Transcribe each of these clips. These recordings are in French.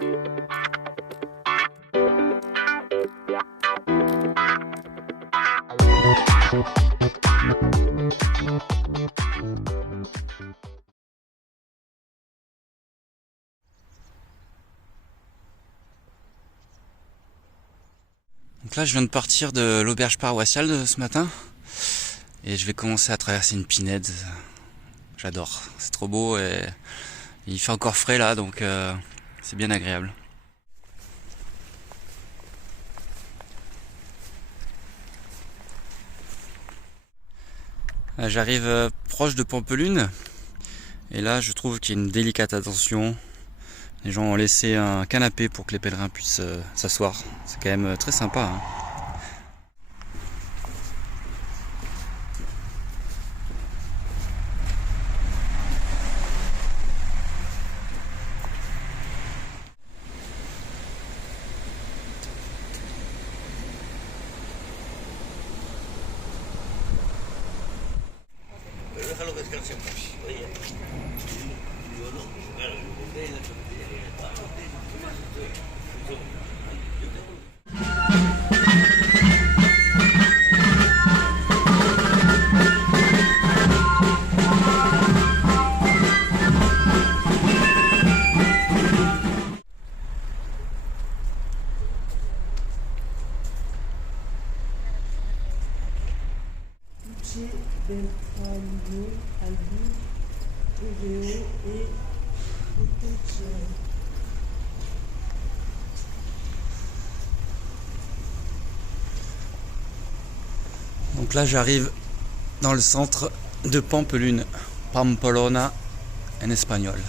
Donc là je viens de partir de l'auberge paroissiale ce matin et je vais commencer à traverser une pinède. J'adore, c'est trop beau et il fait encore frais là, donc c'est bien agréable. J'arrive proche de Pampelune et là je trouve qu'il y a une délicate attention. Les gens ont laissé un canapé pour que les pèlerins puissent s'asseoir. C'est quand même très sympa, hein. Beltramo, Albi, Eveo et Ocontier. Donc là j'arrive dans le centre de Pampelune, Pamplona en espagnol.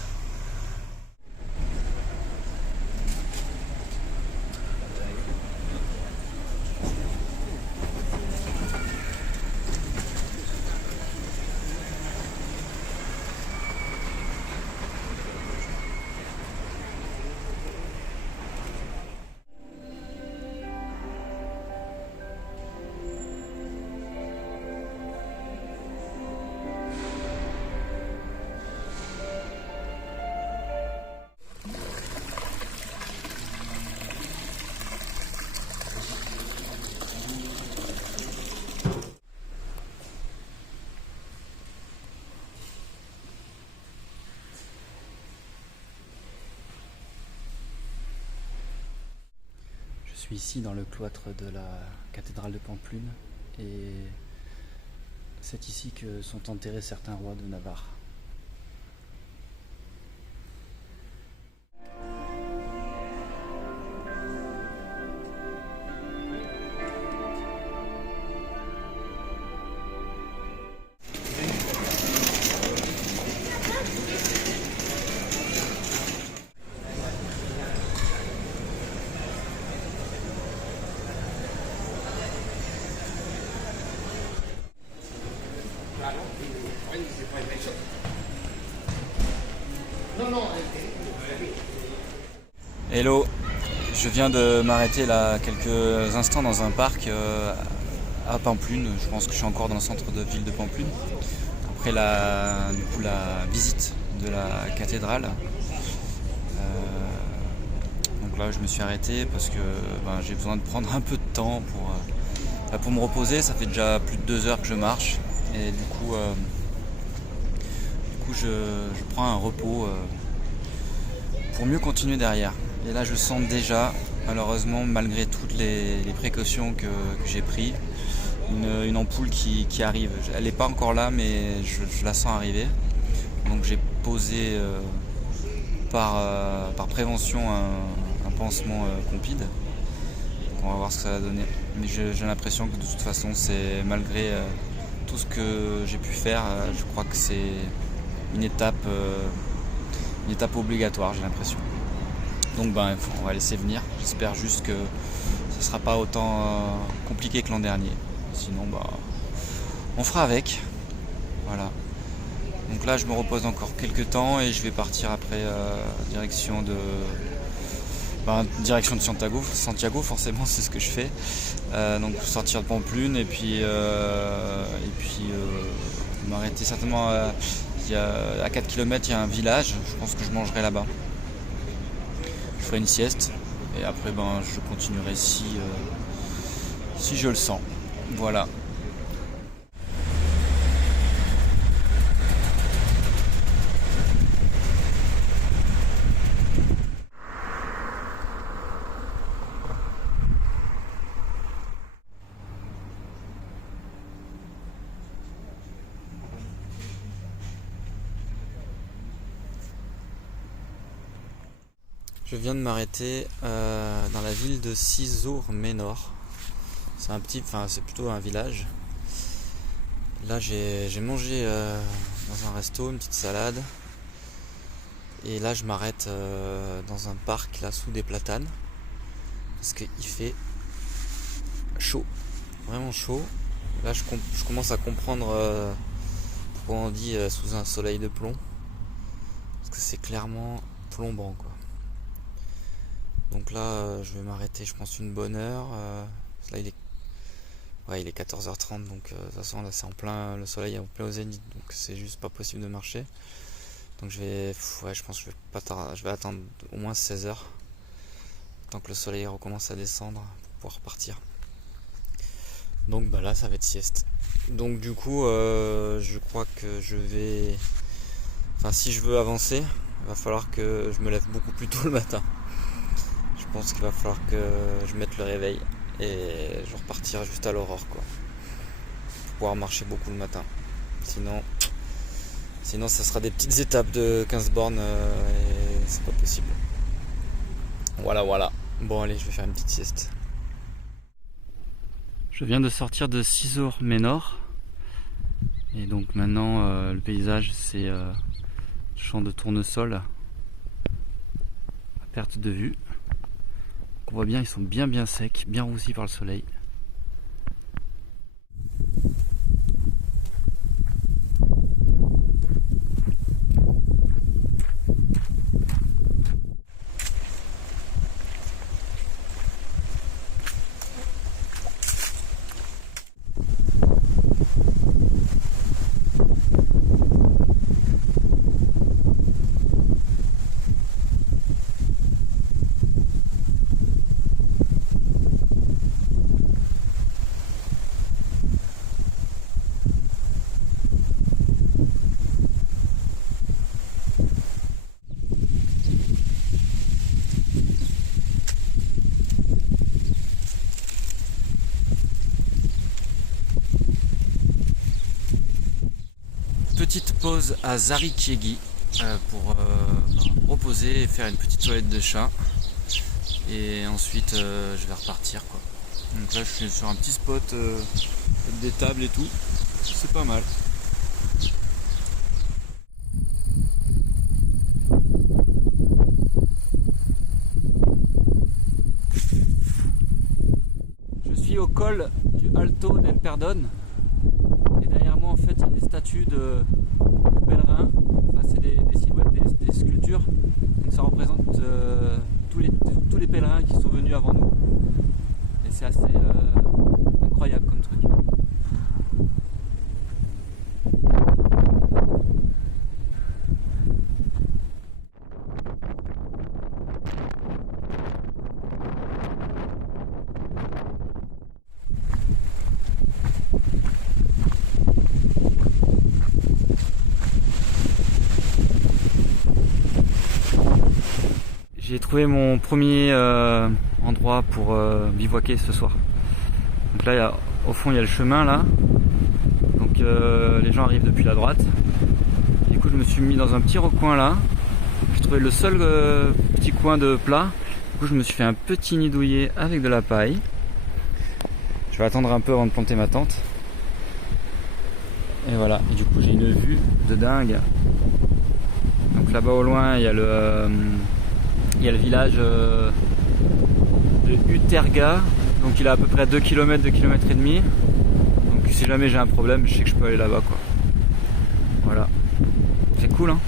Je suis ici dans le cloître de la cathédrale de Pampelune et c'est ici que sont enterrés certains rois de Navarre. Hello, je viens de m'arrêter là quelques instants dans un parc à Pampelune. Je pense que je suis encore dans le centre de ville de Pampelune. Après la visite de la cathédrale. Donc là je me suis arrêté parce que j'ai besoin de prendre un peu de temps pour me reposer. Ça fait déjà plus de 2 heures que je marche et du coup je prends un repos pour mieux continuer derrière. Et là je sens déjà, malheureusement, malgré toutes les précautions que j'ai prises, une ampoule qui arrive. Elle n'est pas encore là, mais je la sens arriver. Donc j'ai posé par prévention un pansement Compeed. Donc on va voir ce que ça va donner. Mais j'ai l'impression que de toute façon, c'est malgré tout ce que j'ai pu faire, je crois que c'est une étape obligatoire, j'ai l'impression. Donc on va laisser venir. J'espère juste que ce ne sera pas autant compliqué que l'an dernier. Sinon on fera avec. Voilà. Donc là je me repose encore quelques temps et je vais partir après direction de Santiago forcément, c'est ce que je fais. Donc sortir de Pampelune et puis m'arrêter certainement à 4 km, il y a un village, je pense que je mangerai là-bas. je ferai une sieste et après je continuerai si je le sens. Voilà. Je viens de m'arrêter dans la ville de Cizour-Ménor. C'est plutôt un village. Là j'ai mangé dans un resto, une petite salade. Et là je m'arrête dans un parc là sous des platanes. Parce qu'il fait chaud, vraiment chaud. Là je commence à comprendre pourquoi on dit sous un soleil de plomb. Parce que c'est clairement plombant quoi. Donc là je vais m'arrêter je pense une bonne heure. Là il est 14h30 donc de toute façon là c'est en plein, le soleil est en plein au zénith donc c'est juste pas possible de marcher. Donc je pense que je vais attendre au moins 16h tant que le soleil recommence à descendre pour pouvoir repartir. Donc là ça va être sieste. Donc du coup je crois que si je veux avancer, il va falloir que je me lève beaucoup plus tôt le matin. Je pense qu'il va falloir que je mette le réveil et je repartirai juste à l'aurore quoi. Pour pouvoir marcher beaucoup le matin. Sinon ça sera des petites étapes de 15 bornes et c'est pas possible. Voilà. Bon allez, je vais faire une petite sieste. Je viens de sortir de Cizour-Ménor. Et donc maintenant le paysage c'est champ de tournesol à perte de vue. On voit bien, ils sont bien secs, bien roussis par le soleil. Petite pause à Zarikiegi pour reposer et faire une petite toilette de chat et ensuite je vais repartir quoi. Donc là je suis sur un petit spot avec des tables et tout, c'est pas mal. Je suis au col du Alto del Perdón. Et derrière moi en fait il y a des statues de pèlerins, enfin c'est des silhouettes, des sculptures, donc ça représente tous les pèlerins qui sont venus avant nous et c'est assez incroyable comme truc. J'ai trouvé mon premier endroit pour bivouaquer ce soir. Donc là, au fond, il y a le chemin là. Donc les gens arrivent depuis la droite. Du coup, je me suis mis dans un petit recoin là. J'ai trouvé le seul petit coin de plat. Du coup, je me suis fait un petit nid douillet avec de la paille. Je vais attendre un peu avant de planter ma tente. Et voilà. Et du coup, j'ai une vue de dingue. Donc là-bas au loin, il y a le village de Uterga, donc il a à peu près 2 km, 2 km et demi. Donc si jamais j'ai un problème, je sais que je peux aller là-bas quoi. Voilà. C'est cool hein.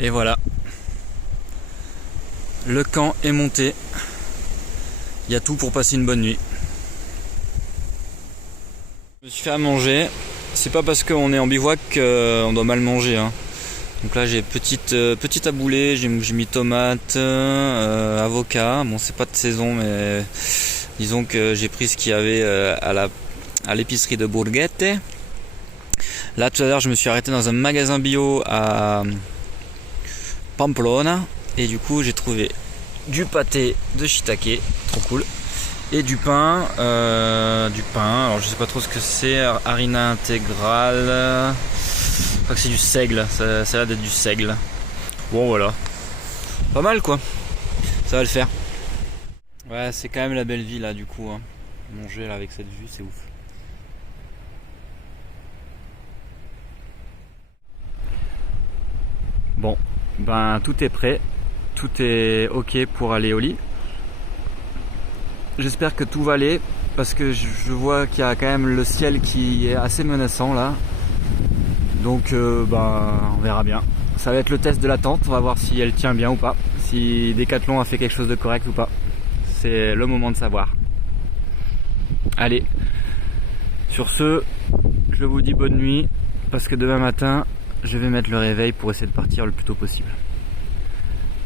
Et voilà. Le camp est monté. Il y a tout pour passer une bonne nuit. Je me suis fait à manger. C'est pas parce qu'on est en bivouac qu'on doit mal manger hein. Donc là j'ai petite taboulé, j'ai mis tomate, avocat. Bon c'est pas de saison mais disons que j'ai pris ce qu'il y avait à l'épicerie de Bourguette. Là tout à l'heure je me suis arrêté dans un magasin bio à Pamplona et du coup j'ai trouvé du pâté de shiitake, trop cool, et du pain, alors je sais pas trop ce que c'est, harina intégrale, je crois que c'est du seigle, ça a l'air d'être du seigle. Bon voilà, pas mal quoi, ça va le faire. Ouais c'est quand même la belle vie là du coup, hein. Manger là avec cette vue c'est ouf. Bon, ben tout est prêt, tout est ok pour aller au lit. J'espère que tout va aller parce que je vois qu'il y a quand même le ciel qui est assez menaçant là. Donc ben on verra bien. Ça va être le test de la tente, on va voir si elle tient bien ou pas, si Decathlon a fait quelque chose de correct ou pas. C'est le moment de savoir. Allez, sur ce, je vous dis bonne nuit parce que demain matin je vais mettre le réveil pour essayer de partir le plus tôt possible.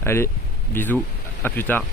Allez, bisous, à plus tard.